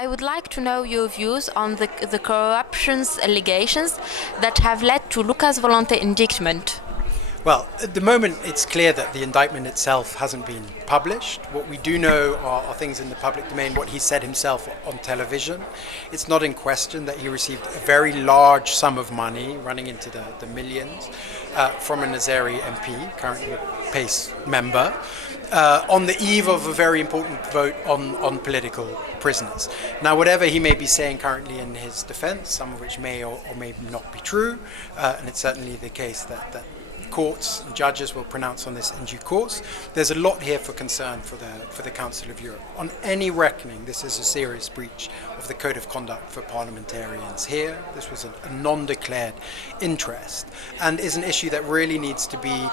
I would like to know your views on the corruption allegations that have led to Lucas Volonté indictment. Well, at the moment, it's clear that the indictment itself hasn't been published. What we do know are things in the public domain, what he said himself on television. It's not in question that he received a very large sum of money, running into the millions, from an Azeri MP, currently a PACE member, on the eve of a very important vote on political prisoners. Now, whatever he may be saying currently in his defense, some of which may or may not be true, and it's certainly the case that courts and judges will pronounce on this in due course. There's a lot here for concern for the Council of Europe. On any reckoning, this is a serious breach of the Code of Conduct for parliamentarians here. This was a non-declared interest and is an issue that really needs to be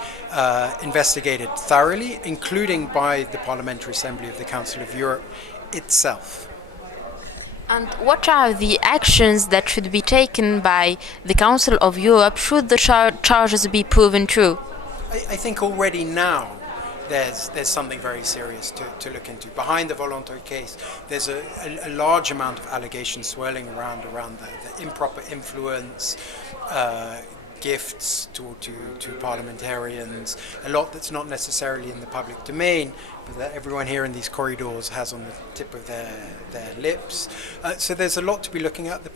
investigated thoroughly, including by the Parliamentary Assembly of the Council of Europe itself. And what are the actions that should be taken by the Council of Europe should the charges be proven true? I think already now there's something very serious to look into. Behind the Volonté case, there's a large amount of allegations swirling around the improper influence, gifts to parliamentarians, a lot that's not necessarily in the public domain, but that everyone here in these corridors has on the tip of their lips. So there's a lot to be looking at. The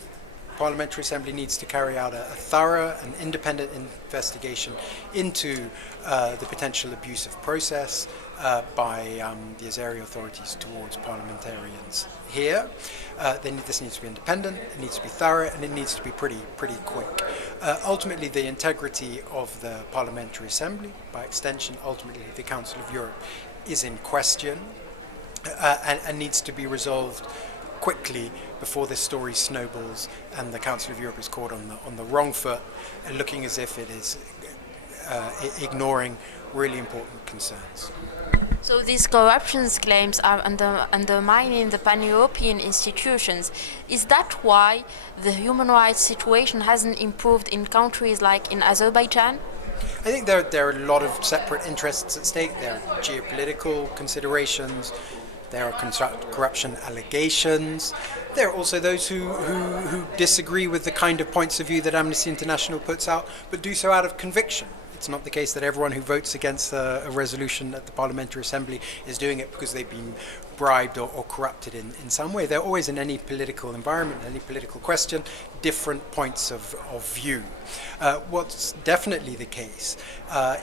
Parliamentary Assembly needs to carry out a thorough and independent investigation into the potential abuse of process by the Azeri authorities towards parliamentarians here. This needs to be independent, it needs to be thorough, and it needs to be pretty quick. Ultimately, the integrity of the Parliamentary Assembly, by extension, ultimately the Council of Europe, is in question and needs to be resolved quickly before this story snowballs and the Council of Europe is caught on the wrong foot, looking as if it is ignoring really important concerns. So these corruption claims are undermining the pan-European institutions. Is that why the human rights situation hasn't improved in countries like in Azerbaijan? I think there are a lot of separate interests at stake. There are geopolitical considerations. There are corruption allegations. There are also those who disagree with the kind of points of view that Amnesty International puts out, but do so out of conviction. It's not the case that everyone who votes against a resolution at the Parliamentary Assembly is doing it because they've been bribed or corrupted in some way. There are always, in any political environment, any political question, different points of view. What's definitely the case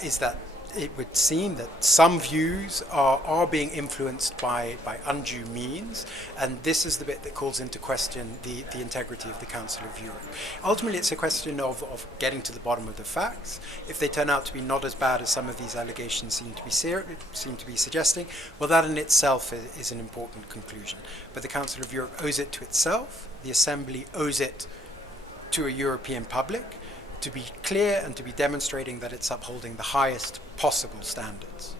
is that it would seem that some views are being influenced by undue means, and this is the bit that calls into question the integrity of the Council of Europe. Ultimately, it's a question of getting to the bottom of the facts. If they turn out to be not as bad as some of these allegations seem to be suggesting, well, that in itself is an important conclusion. But the Council of Europe owes it to itself, the Assembly owes it to a European public, to be clear and to be demonstrating that it's upholding the highest possible standards.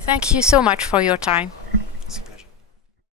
Thank you so much for your time.